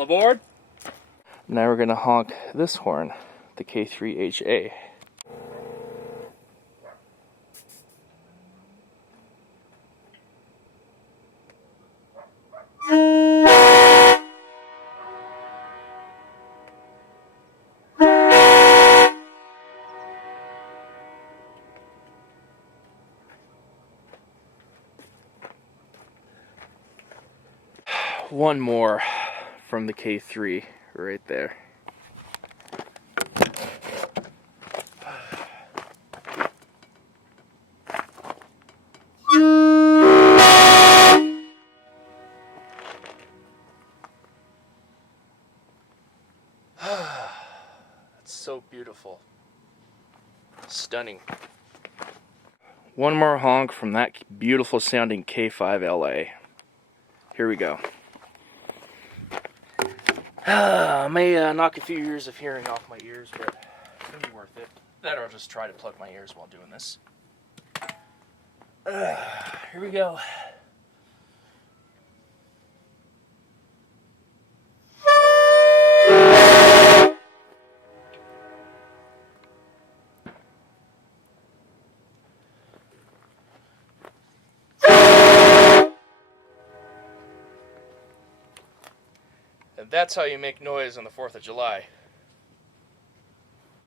All aboard. Now we're going to honk this horn, the K3HA. One more from the K3 right there. That's so beautiful. Stunning. One more honk from that beautiful sounding K5LA. Here we go. May knock a few years of hearing off my ears, but it's gonna be worth it. That or I'll just try to plug my ears while doing this. Here we go. And that's how you make noise on the 4th of July.